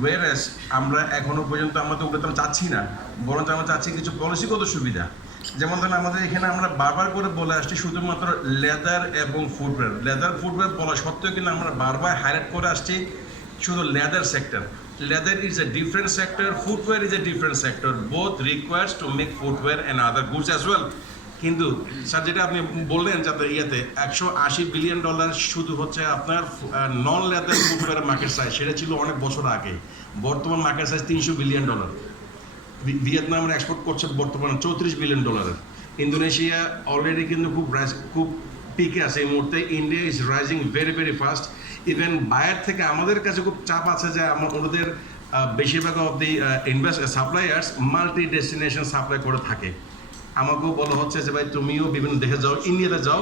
ওয়েরাস আমরা এখনো পর্যন্ত আমরা তো ওটা চাচ্ছি না, বরঞ্চ আমরা চাচ্ছি কিছু পলিসিগত সুবিধা। যেমন ধরেন আমাদের এখানে আমরা বারবার করে বলে আসছি শুধুমাত্র লেদার এবং ফুটওয়্যার বলা সত্ত্বেও কিন্তু আমরা বারবার হাইলাইট করে আসছি শুধু leather sector. Leather is a different sector, footwear is a different sector. Both requires to make footwear and other goods as well. কিন্তু স্যার যেটা আপনি বললেন যাতে ইয়েতে $180 বিলিয়ন শুধু হচ্ছে আপনার নন লেদার ফুটওয়্যার মার্কেট সাইজ, সেটা ছিল অনেক বছর আগে। বর্তমান market size $300 billion. Vietnam export করছে বর্তমানে $34 বিলিয়ন। ইন্দোনেশিয়া অলরেডি কিন্তু খুব পিকে আছে এই মুহূর্তে। India is rising very very fast. Even buyer থেকে আমাদের কাছে খুব চাপ আছে যে ওদের বেশিরভাগ of the suppliers multi destination supply করে থাকে। আমাকেও বলা হচ্ছে যে ভাই তুমিও বিভিন্ন দেশে যাও, ইন্ডিয়াতে যাও,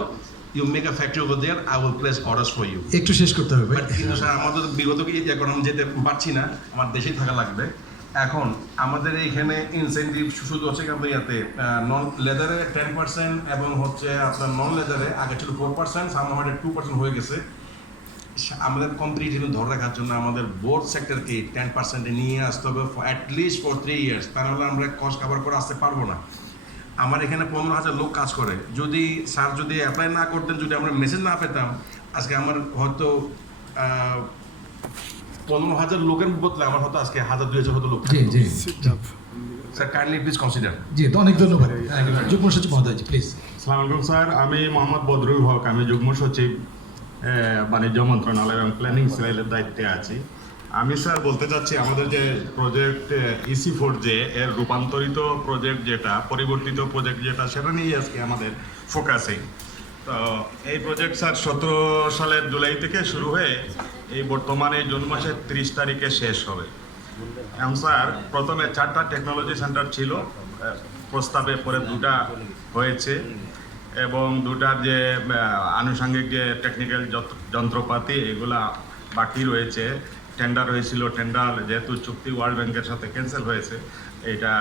you make a factory over there, I will place orders for you. একটু শেষ করতে হবে ভাই। কিন্তু স্যার আমাদের বিগত এখন আমি যেতে পারছি না, আমার দেশেই থাকা লাগবে। এখন আমাদের এইখানে ইনসেন্টিভ শুধু হচ্ছে কিন্তু ইয়াতে নন লেদারে 10% এবং হচ্ছে আপনার নন লেদারে আগে ছিল 4%, সামনে 2% হয়ে গেছে। আমাদের কম্পিটিটিভ ধরে রাখার জন্য আমাদের বোর্ড সেক্টরকে 10% নিয়ে আসতে হবে অ্যাটলিস্ট ফর 3 ইয়ার্স, তা নাহলে আমরা কস্ট কাভার করে আসতে পারবো না। আমার এখানে 15,000 লোক কাজ করে, যদি স্যার যদি অ্যাপ্লাই না করতেন, যদি আমরা মেসেজ না পেতাম, আজকে আমার হয়তো 15,000 লোকের বদলে আমার হয়তো আজকে 1,000-2,000 হতো লোক। জি জি স্যার কাইন্ডলি প্লিজ কনসিডার। জি, অনেক ধন্যবাদ যুগ্ম সচিব মহোদয়, প্লিজ। আসসালামু আলাইকুম স্যার, আমি মোহাম্মদ বদরুল হক, আমি যুগ্ম সচিব বাণিজ্য মন্ত্রণালয় এবং প্ল্যানিং সেলের দায়িত্বে আছি। আমি স্যার বলতে চাচ্ছি আমাদের যে প্রজেক্ট EC4J এর রূপান্তরিত প্রজেক্ট যেটা পরিবর্তিত প্রজেক্ট যেটা, সেটা নিয়ে আজকে আমাদের ফোকাসিং। তো এই প্রজেক্ট স্যার 17 সালের জুলাই থেকে শুরু হয়ে এই বর্তমানে জুন মাসের 30 তারিখে শেষ হবে। এখন স্যার প্রথমে 4টা টেকনোলজি সেন্টার ছিল, প্রস্তাবে পরে 2টা হয়েছে এবং 2টার যে আনুষঙ্গিক যে টেকনিক্যাল যন্ত্রপাতি এগুলা বাকি রয়েছে। টেন্ডার হয়েছিল, টেন্ডার যেহেতু চুক্তি ওয়ার্ল্ড ব্যাংকের সাথে ক্যান্সেল হয়েছে, এটা